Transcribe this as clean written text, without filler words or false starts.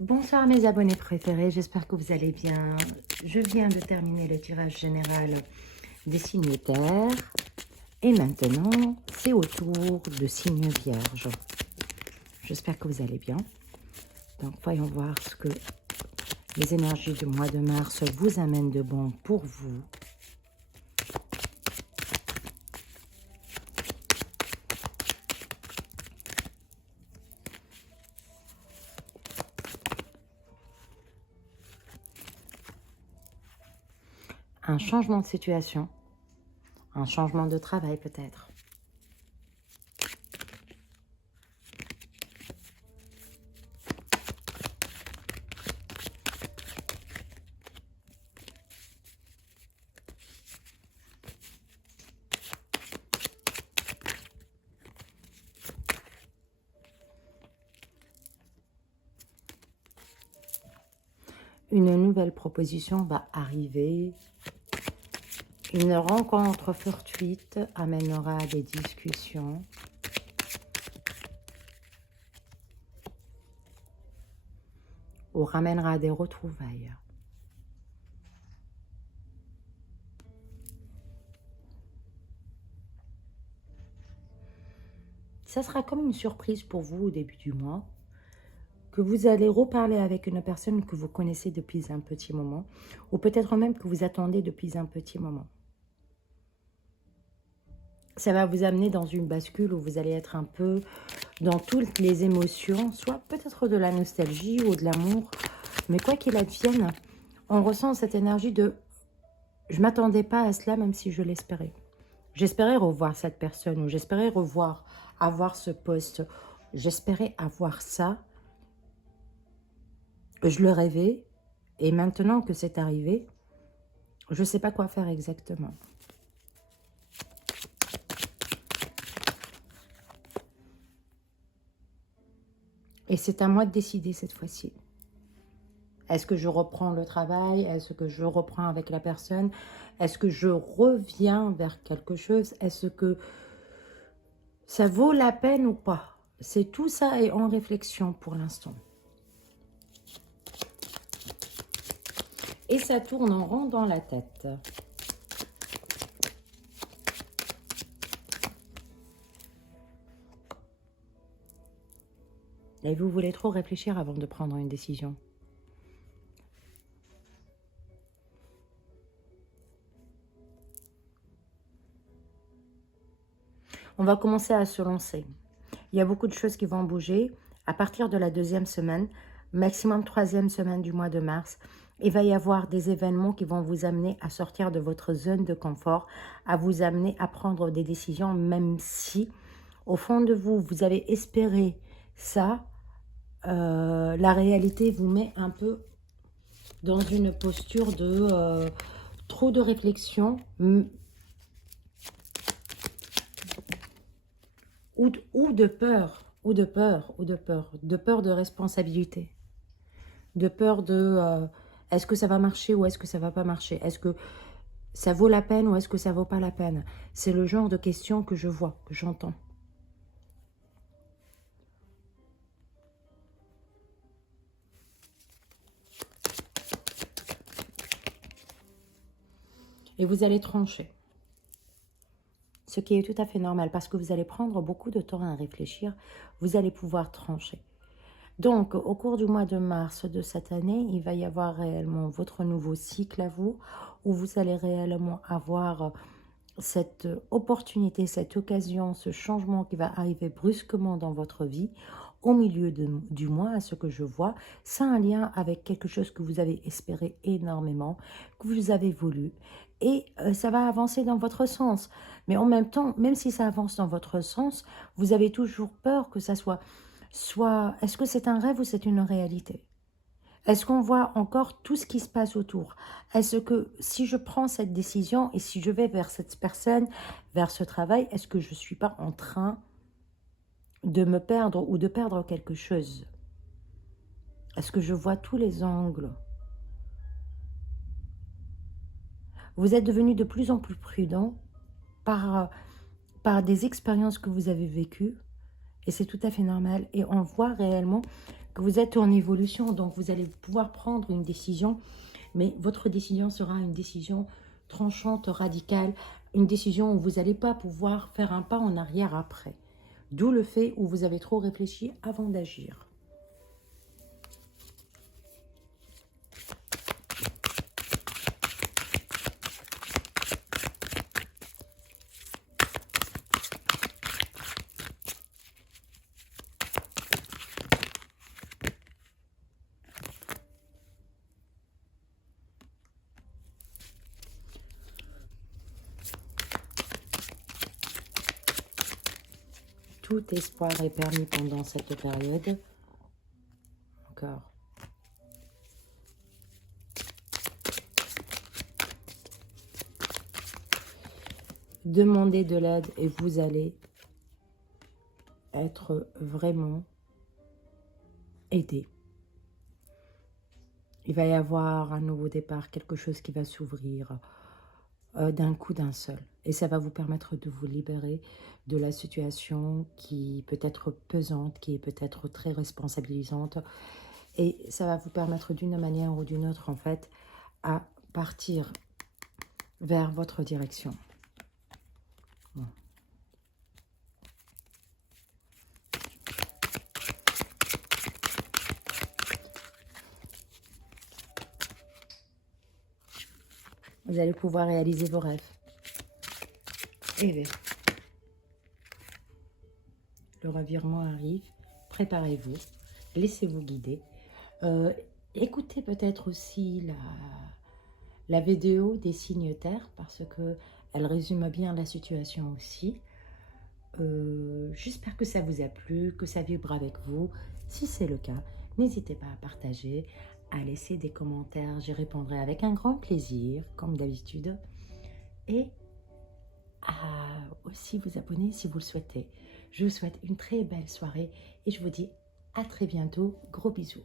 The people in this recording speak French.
Bonsoir mes abonnés préférés, j'espère que vous allez bien. Je viens de terminer le tirage général des signes terre. Et maintenant, c'est au tour de signes vierge. J'espère que vous allez bien. Donc, voyons voir ce que les énergies du mois de mars vous amènent de bon pour vous. Un changement de situation, un changement de travail peut-être. Une nouvelle proposition va arriver. Une rencontre fortuite amènera des discussions. Ou ramènera des retrouvailles. Ça sera comme une surprise pour vous au début du mois, que vous allez reparler avec une personne que vous connaissez depuis un petit moment, ou peut-être même que vous attendez depuis un petit moment. Ça va vous amener dans une bascule où vous allez être un peu dans toutes les émotions, soit peut-être de la nostalgie ou de l'amour, mais quoi qu'il advienne, on ressent cette énergie de « je ne m'attendais pas à cela même si je l'espérais ». J'espérais revoir cette personne, ou j'espérais avoir ce poste, j'espérais avoir ça. Je le rêvais, et maintenant que c'est arrivé, je ne sais pas quoi faire exactement. Et c'est à moi de décider cette fois-ci. Est-ce que je reprends le travail? Est-ce que je reprends avec la personne? Est-ce que je reviens vers quelque chose? Est-ce que ça vaut la peine ou pas? C'est tout ça est en réflexion pour l'instant. Et ça tourne en rond dans la tête. Et vous voulez trop réfléchir avant de prendre une décision. On va commencer à se lancer. Il y a beaucoup de choses qui vont bouger. À partir de la 2e semaine, maximum 3e semaine du mois de mars, il va y avoir des événements qui vont vous amener à sortir de votre zone de confort, à vous amener à prendre des décisions, même si, au fond de vous, vous avez espéré ça, la réalité vous met un peu dans une posture de trop de réflexion, ou de peur, de peur de responsabilité, de peur de est-ce que ça va marcher ou est-ce que ça va pas marcher, est-ce que ça vaut la peine ou est-ce que ça vaut pas la peine. C'est le genre de questions que je vois, que j'entends. Et vous allez trancher. Ce qui est tout à fait normal parce que vous allez prendre beaucoup de temps à réfléchir. Vous allez pouvoir trancher. Donc, au cours du mois de mars de cette année, il va y avoir réellement votre nouveau cycle à vous, où vous allez réellement avoir cette opportunité, cette occasion, ce changement qui va arriver brusquement dans votre vie, au milieu du mois, à ce que je vois. C'est un lien avec quelque chose que vous avez espéré énormément, que vous avez voulu, et ça va avancer dans votre sens. Mais en même temps, même si ça avance dans votre sens, vous avez toujours peur que ça soit est-ce que c'est un rêve ou c'est une réalité? Est-ce qu'on voit encore tout ce qui se passe autour? Est-ce que si je prends cette décision et si je vais vers cette personne, vers ce travail, est-ce que je ne suis pas en train de me perdre ou de perdre quelque chose? Est-ce que je vois tous les angles? Vous êtes devenu de plus en plus prudent par des expériences que vous avez vécues. Et c'est tout à fait normal. Et on voit réellement que vous êtes en évolution, donc vous allez pouvoir prendre une décision, mais votre décision sera une décision tranchante, radicale, une décision où vous n'allez pas pouvoir faire un pas en arrière après. D'où le fait où vous avez trop réfléchi avant d'agir. Tout espoir est permis pendant cette période. Encore. Demandez de l'aide et vous allez être vraiment aidé. Il va y avoir un nouveau départ, quelque chose qui va s'ouvrir d'un coup d'un seul. Et ça va vous permettre de vous libérer de la situation qui peut être pesante, qui est peut-être très responsabilisante. Et ça va vous permettre d'une manière ou d'une autre, en fait, à partir vers votre direction. Vous allez pouvoir réaliser vos rêves. Et bien, le revirement arrive. Préparez-vous. Laissez-vous guider. Écoutez peut-être aussi la vidéo des signes terre parce que elle résume bien la situation aussi. J'espère que ça vous a plu, que ça vibre avec vous. Si c'est le cas, n'hésitez pas à partager, à laisser des commentaires. J'y répondrai avec un grand plaisir, comme d'habitude. Et à aussi vous abonner si vous le souhaitez. Je vous souhaite une très belle soirée et je vous dis à très bientôt. Gros bisous.